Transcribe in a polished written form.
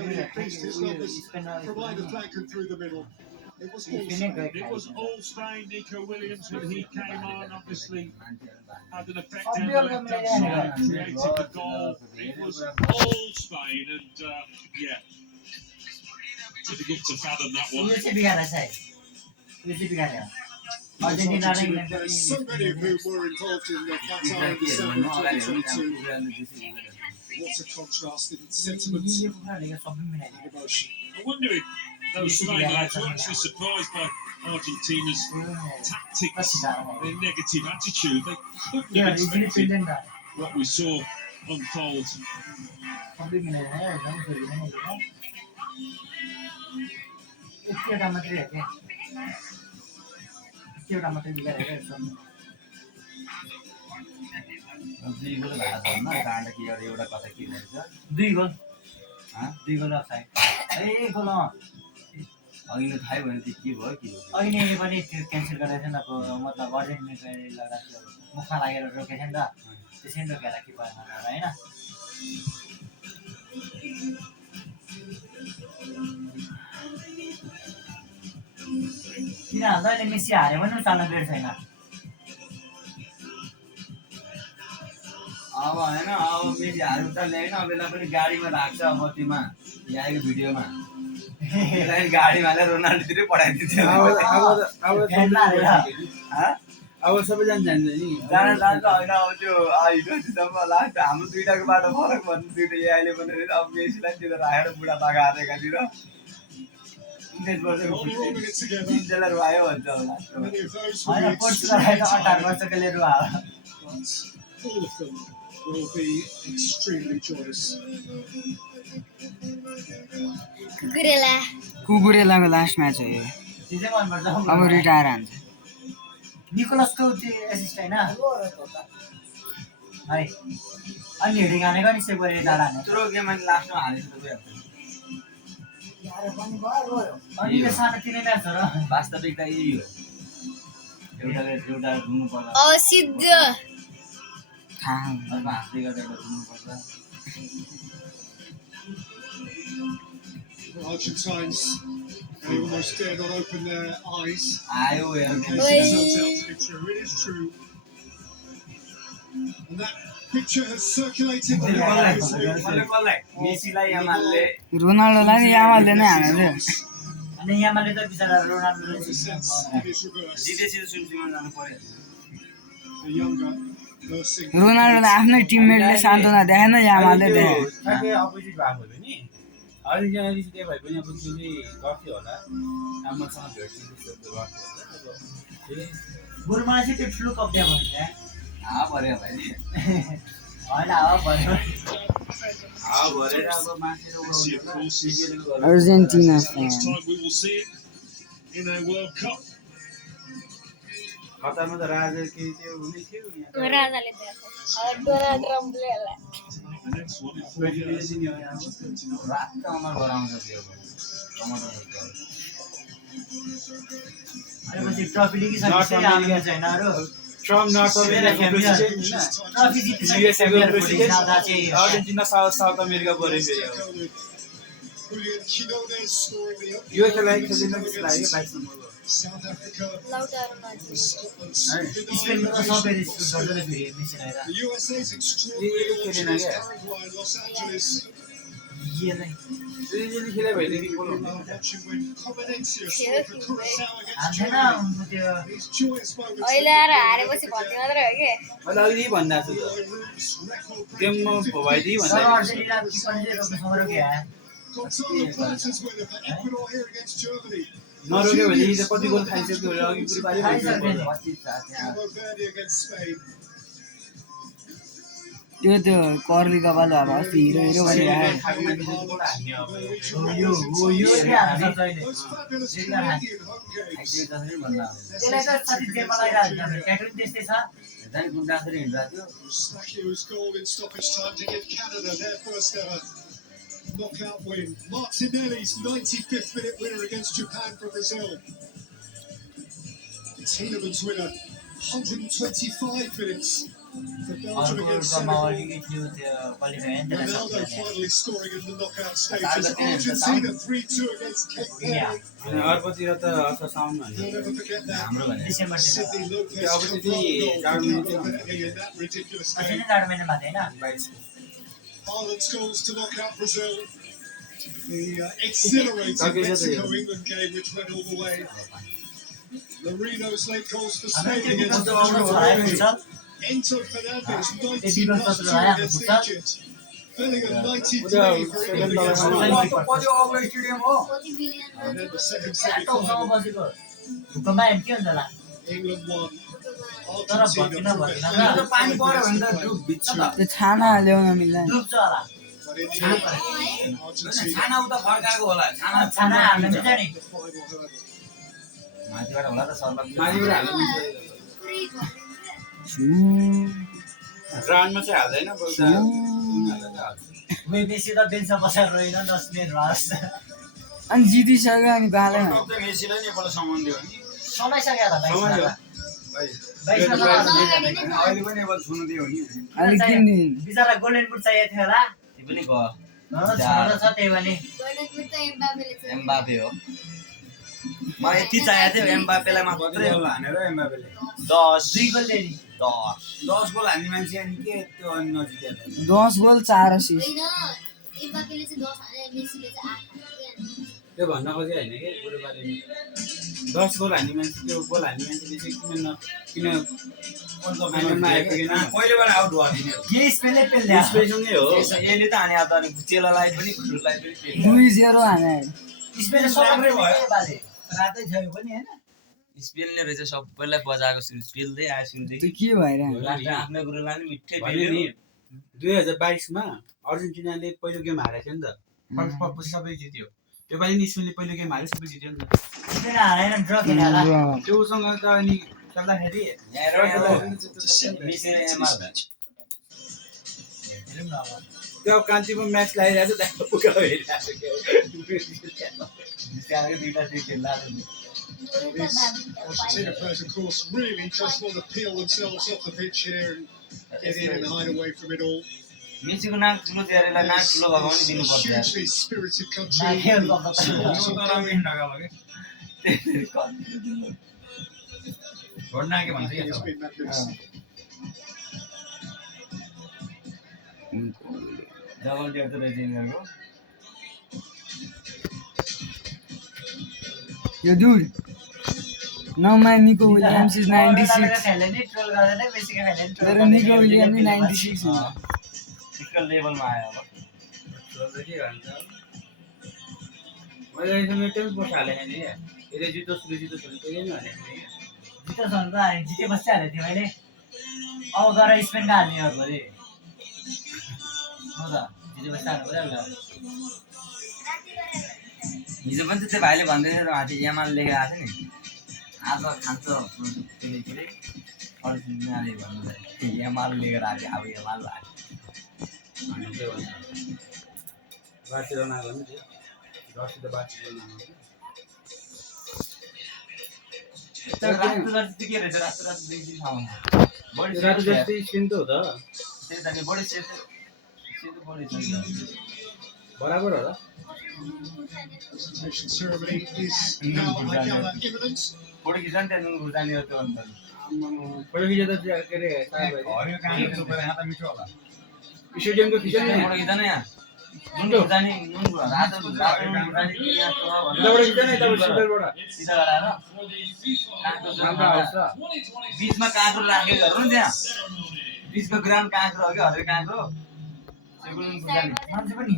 Kelly increased his numbers, provided flanker through the middle. It was all Spain. It was all Spain. Nico Williams, when he came on, obviously had an effect down the left-hand side, created the goal. It was all Spain, and yeah, difficult to fathom that one. So many of whom were involved in the Qatar in December 2022. What a contrast in sentiment and emotion. I wonder if those Spain lads were actually surprised by Argentina's tactics, their negative attitude. They couldn't have expected what we saw unfold. अघिल्लो थाहै भएन त्यो के भयो के भयो अहिले पनि त्यो क्यान्सल गरेको थिएन अब मतलब अर्जेन्ट मिटले गर्दा त्यो मुखमा लागेर रोकेको थिएन त त्यसै रोकेर के भयो होइन किन हाल्दा अहिले मेसी हार्यो भने चाल्न बेर छैन अब होइन अब मेसी हार्यो त ल्याएन अब बेला पनि गाडीमा राख्छ अब त्योमा यहाँको भिडियोमा गाडी वाला रोनाल्डोतिर पठाइदिन्छ अब सबैजना जान्छ नि जान जान्छ होइन अब त्यो हिजोसम्म लास्ट हाम्रो दुईटाको बाटो फरक भन्नु दुईटा अहिले पनि अब मेसीलाई त्यो राखेर बुढा पाका हारेकातिर 19 वर्षको रुवायो भन्छ होला होइन पोर्चुगल 18 वर्षकोले रुवायो will be extremely joyous. कुकुरेलाको लास्ट म्याच हो यो अब रिटायर हान्छ निकोलसको त्यो एसिस्ट हैन है अनि हेडिङ हानेको नि सेभ गरेर डाला हाने त्यत्रो गेममा लास्टमा हालेछ त गयो अनि यो सानो तिनै म्याच हो र वास्तविकता यही हो एउटा रुनु पर्ला सिद्ध हाँस्दै गर्दा रुनु पर्छ Argentines, they almost dare not open their eyes. आयो हेर It is true. And that picture has circulated. मेसीलाई यामालले रोनाल्डोलाई यामालले नै हानेछ अनि यामालले त बिचारा रोनाल्डोले जितेपछि सुनसिमा जानु पर्यो A younger रोनाल्डोलाई आफ्नै टिममेटले सान्त्वना देखाएन यामालले देखायो ठ्याक्कै अपोजिट भएको थियो नि अर्जेन्टिना जिते भए पनि अब त्यो चाहिँ गर्थ्यो होला राम्रोसँग भेट्थ्यो त्यस्तो गर्थ्यो होला गुरुमा चाहिँ त्यो ठुलो कब्जा भयो नि हावा भर्यो भाइ होइन हावा भर्यो हावा भरेर अब मासेर Argentina Next time we will see it in a World Cup. कतारमा त राजा के त्यो हुने थियो राजाले डोनाल्ड ट्रम्पले होला The next one in 4 president years. नि हो यहाँ रात अमर गराउँछ त्यो टमाटर अनि ट्रफी लिगिसकेपछि आउने छैन अरु ट्रम्प नर्थ अमेरिकाको प्रेसिडेन्ट हैन ट्रफी जितिसकेपछि युएसएको प्रेसिडेन्ट अर्जेन्टिना साउथ अमेरिका पऱ्यो फेरि अब Julian Quinones scoring the opening यो खेला खेलिन जस्तो लाग्यो 22 नम्बरको South Africa. Scotland's स्पेनमा त सबैले सुट गर्दै फेरि मिसिरहेर The USA's extraordinary launch खेलेन against क्या Paraguay in Los Angeles. Regionally खेले भइदियो कि गोल हुन्थ्यो Watching when Comanencio scored for Curaçao against हान्थेन Germany. त्यो These joyous moments. अहिले आएर हारेपछि भन्ने मात्रै हो कि मैले अघि भन्दा छु त गेममा भइदियो तर भन्दा अर्जेन्टिना किपरले रोक्न सक्यो के Gonzalo Plata's winner for Ecuador here against Germany. नरोक्यो भने त कति गोल खाइसक्यो अघि पुरै पारि भइसक्यो Cabo Verde against Spain. त्यो कर्ली कपाल अब अस्ति हिरो हिरो भनिरहेको यो के हाल्छ अहिले Those fabulous Canadian home games. त्यसलाई त कति जेमा लगाइराख्छ ट्याक्लिङ त्यस्तै छ झन् गुन्डासरी हिँड्दा थियो Eustachio's goal in stoppage time to give Canada their first ever knockout win. Martinelli's 95th minute winner against Japan for Brazil. Tielemans winner, 125 minutes For Belgium अर्को against क्रममा Senegal. अलिकति त्यो क्वालिफायर नि Ronaldo त्यसलाई finally scoring in the knockout stages. Target in the Argentina 3-2 against Cape Verde. अनि अर्कोतिर त असार साउन You'll भन्यो never forget that. हाम्रो भने December Sydney Lopez Yeah, obviously, Cabral goal Darwin for Nunes. Cape Verde in that ridiculous अस्ति game. नै 4 महिना भएको होइन 22 Haaland scores to knock out Brazil. The exhilarating Mexico-England game which went all the way. Marino's late goals for Spain against Belgium. Enter Fernandez, 90 plus 2 against Egypt. Bellingham, 93 for England against Ireland. Stadium हो कति billion And then the second ठाउँमा semi-final. बसेको भूकम्प आयो भने के हुन्छ होला England won. तर Argentina भत्किन put भत्किन their त hand पानी up पर्यो भने against त डुब भिज्छ त त्यो छाना ल्याउन मिल्दैन डुब्छ होला But in the end, Argentina छाना उता फर्काएको होला छाना छाना हाल्नु मिल्छ नि the final hurdle. माथिबाट होला त सर्ला माथिबाट हाल्नु मिल्छ ग्राउन्डमा चाहिँ हाल्दैन बल्दा हाल्दा त हाल्छ उयो बेसी त बेन्चमा बसेर रोइन नस्ने रस अनि जितिसक्यो अनि बालेन वर्ल्ड कप त मेसीलाई नै एकपल्ट सम्मान दियो नि समाइसक्यो होला सम्मान दियो 22 मा अहिले पनि अब छुनु दियो नि अलिक किन बिचरा गोल्डन बुट चाहिएको थियो होला त्यो पनि गयो छोरा छ त्यही भने गोल्डन बुट त एम्बापेले चाहिँ एम्बापे हो मलाई यति चाहिएको थियो एम्बापेलाई कति मात्रै गोल हानेर एमबापेले 10 2 गोल दिए नि 10 गोल हान्ने मान्छे अनि के त्यो अनि नजित्या 10 गोल 4 असिस्ट होइन एम्बापेले चाहिँ 10 हाने मेसीले चाहिँ 8 हाने त्यो भन्न खोजे होइन कि बुढो बारेमा 10 गोल हान्ने मान्छे त्यो गोल हान्ने मान्छेले चाहिँ किन आनन्दमा आएको किन पहिलेबाट आउट भयो दिने के स्पेलले पेल्दै स्पेससँगै हो यसले त हाने अब त चेलालाई पनि खुरुलाई पनि 2-0 हाने स्पेलले सबै भयो बाले रातै थियो पनि हैन स्पेलले रहेछ सबैलाई बजाएको सुरु स्पेलदै आयो सुरुदेखि त्यो के भइरहेको लास्ट आफ्नो गुरुलाई पनि मिठै भने नि पेल्यो 2022 मा अर्जेन्टिनाले पहिलो गेम हारेको थियो नि त फर्स्ट पछि सबै जित्यो त्यो पालि नि स्पेनले पहिलो गेम हारे सबै जित्यो नि त स्पेल हारेन ड्र खेल्यो होला त्योसँग त अनि खेल्दाखेरि मिसेर एमआर हेरौँ न अब त्यो कान्तिपुर म्याच लागिरहेको छ त्यहाँ पुगा त्यहाँको दुईटा त्यो खेल्ला Argentina players, of course, really just want to peel themselves off the pitch here and get in and hide away from it all. मेसीको नाक ठुलो दिएरलाई नाक ठुलो भएको पनि It's a दिनुपर्छ यार hugely spirited नाक country. खेल गर्दा It's been magnificent. Double date त रहेछ यिनीहरूको यो दुर नौमा निको विलियम्स इज 96 खेल्ने नि ट्रोल गरेर नै मेसीको खेल्ने नि तर निको विलियम्स 96 हो ठिक्क लेभलमा आयो अब के भन्छ मैले यसमा टेस्ट बस हालेको नि यसले जितोस् त्यसले नै हालेको नि जितोस् भने त हामी जिते बस्छ हालेको थियो मैले अब गएर स्पेन हाल्ने हो भोलि हो त जिते बस्छ हाल्नु पऱ्यो हिजो पनि त्यो भाइले भन्दै थियो माथि एमआर लेखेर आएको थियो नि आज खान्छ के अरे अर्जेन्टिनाले भन्नु एमआर लिएर आयो अब एमआर लाग्यो अनि के भन्छ बार्सिलोना गर्नु थियो जर्सी त बार्सिलोना तर रातो जर्सी के रहेछ रातो रातो देखि ठाउँमा बडी रातो जर्सी स्किन त हो त त्यही त नि बडी सेतो बडी छ बराबर होला Presentation ceremony is now imminent. बडी किसान त्यहाँ घुर्तानी हो त्यो अन्त पहिलो खिचे त के अरे हरियो काँडो चोपेर यहाँ त मिठो होला स्टेडियमको खिचे नि बडी किन यहाँ नुन घुर्तानी नुन रातो घुर्तानी यहाँ तो यताबाट खिचे नि यताबाट सेन्टरबाट सिधा गराएर राम्रो आउँछ बीचमा काँक्रो राखेको हेर्नु नि त्यहाँ बीचको ग्राउन्ड काँक्रो हो कि हरियो काँक्रो मान्छे पनि